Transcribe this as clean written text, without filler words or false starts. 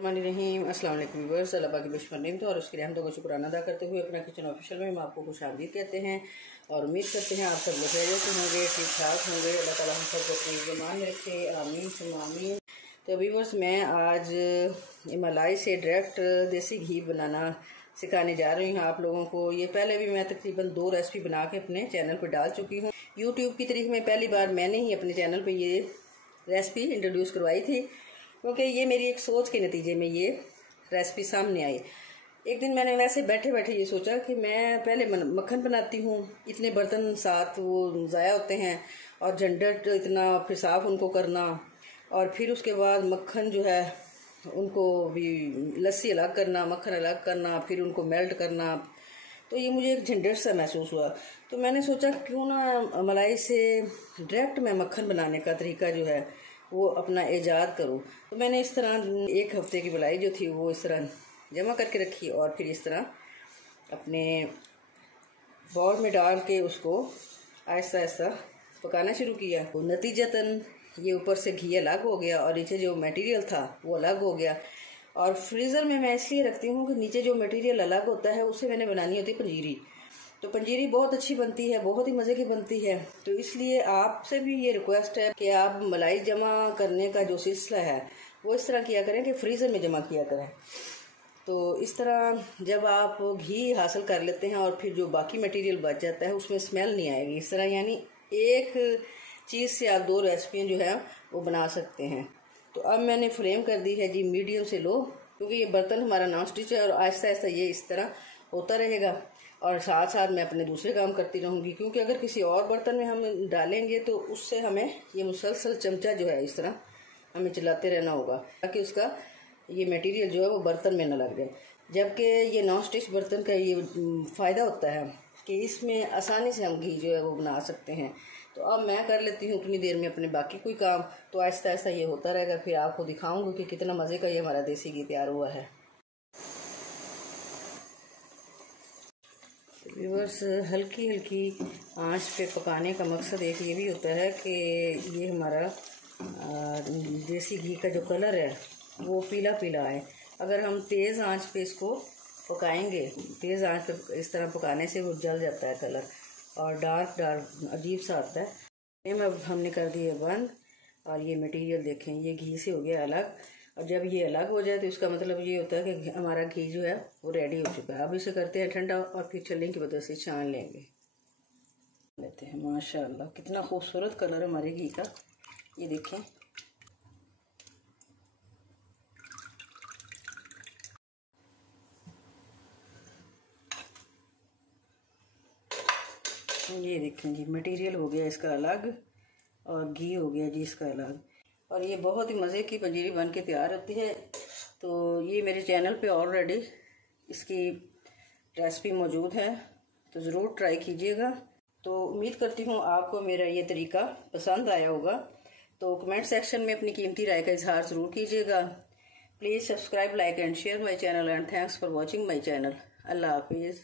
रहीम अस्सलाम वालेकुम व्यूअर्स, अल्लाह पाक की बेशुमार नेमतों और उसकी रहमतों का शुक्राना अदा करते हुए अपना किचन ऑफिशियल में हम आपको खुशामदीद कहते हैं और उम्मीद करते हैं आप सब लोग खैरियत से होंगे, ठीक ठाक होंगे। अल्लाह ताला हम सबको अपने ईमान में रखे, आमीन सुम्मा आमीन। तो व्यूअर्स, मैं आज मलाई से डायरेक्ट देसी घी बनाना सिखाने जा रही हूँ आप लोगों को। ये पहले भी मैं तकरीबन 2 रेसिपी बना के अपने चैनल पर डाल चुकी हूँ। यूट्यूब की तारीख में पहली बार मैंने ही अपने चैनल पर ये रेसिपी इंट्रोड्यूस करवाई थी, क्योंकि ये मेरी एक सोच के नतीजे में ये रेसिपी सामने आई। एक दिन मैंने वैसे बैठे बैठे ये सोचा कि मैं पहले मक्खन बनाती हूँ, इतने बर्तन साथ वो ज़ाया होते हैं और झंझट इतना, फिर साफ उनको करना और फिर उसके बाद मक्खन जो है उनको भी लस्सी अलग करना, मक्खन अलग करना, फिर उनको मेल्ट करना, तो ये मुझे एक झंझट सा महसूस हुआ। तो मैंने सोचा क्यों ना मलाई से डायरेक्ट मैं मक्खन बनाने का तरीका जो है वो अपना ईजाद करूँ। तो मैंने इस तरह 1 हफ्ते की मलाई जो थी वो इस तरह जमा करके रखी और फिर इस तरह अपने बाउल में डाल के उसको आहिस्ता आहिस्ता पकाना शुरू किया। तो नतीजतन ये ऊपर से घी अलग हो गया और नीचे जो मटेरियल था वो अलग हो गया। और फ्रीज़र में मैं इसलिए रखती हूँ कि नीचे जो मटेरियल अलग होता है उससे मैंने बनानी होती है पंजीरी। तो पंजीरी बहुत अच्छी बनती है, बहुत ही मज़े की बनती है। तो इसलिए आपसे भी ये रिक्वेस्ट है कि आप मलाई जमा करने का जो सिलसिला है वो इस तरह किया करें कि फ्रीज़र में जमा किया करें। तो इस तरह जब आप घी हासिल कर लेते हैं और फिर जो बाकी मटेरियल बच जाता है उसमें स्मेल नहीं आएगी। इस तरह यानी एक चीज़ से आप 2 रेसिपियाँ जो है वो बना सकते हैं। तो अब मैंने फ्लेम कर दी है जी मीडियम से लो, क्योंकि ये बर्तन हमारा नॉन स्टिच है और आहिस्ता आहिस्ता ये इस तरह होता रहेगा और साथ साथ मैं अपने दूसरे काम करती रहूँगी। क्योंकि अगर किसी और बर्तन में हम डालेंगे तो उससे हमें ये मुसलसल चमचा जो है इस तरह हमें चलाते रहना होगा ताकि उसका ये मटेरियल जो है वो बर्तन में न लग जाए। जबकि ये नॉन स्टिच बर्तन का ये फ़ायदा होता है कि इसमें आसानी से हम घी जो है वो बना सकते हैं। तो अब मैं कर लेती हूँ उतनी देर में अपने बाकी कोई काम। तो आहिस्ता आहिस्ता ये होता रहेगा, फिर आपको दिखाऊंगी कि कितना मज़े का ये हमारा देसी घी तैयार हुआ है। व्यूअर्स, हल्की हल्की आंच पे पकाने का मकसद एक ये भी होता है कि ये हमारा देसी घी का जो कलर है वो पीला पीला आए। अगर हम तेज़ आंच पे इसको पकाएंगे, तेज़ आंच पे इस तरह पकाने से वो जल जाता है कलर और डार्क डार्क अजीब सा आता है। फ्लेम अब हमने कर दी है बंद और ये मटेरियल देखें ये घी से हो गया अलग। और जब ये अलग हो जाए तो इसका मतलब ये होता है कि हमारा घी जो है वो रेडी हो चुका है। अब इसे करते हैं ठंडा और फिर छलनी की मदद से छान लेंगे। लेते हैं, माशाल्लाह कितना खूबसूरत कलर है हमारे घी का, ये देखें। ये देखें जी मटेरियल हो गया इसका अलग और घी हो गया जी इसका अलग। और ये बहुत ही मज़े की पंजीरी बन के तैयार होती है। तो ये मेरे चैनल पे ऑलरेडी इसकी रेसिपी मौजूद है, तो ज़रूर ट्राई कीजिएगा। तो उम्मीद करती हूँ आपको मेरा ये तरीका पसंद आया होगा। तो कमेंट सेक्शन में अपनी कीमती राय का इजहार ज़रूर कीजिएगा। Please subscribe, like and share my channel and thanks for watching my channel. Allah हाफिज़।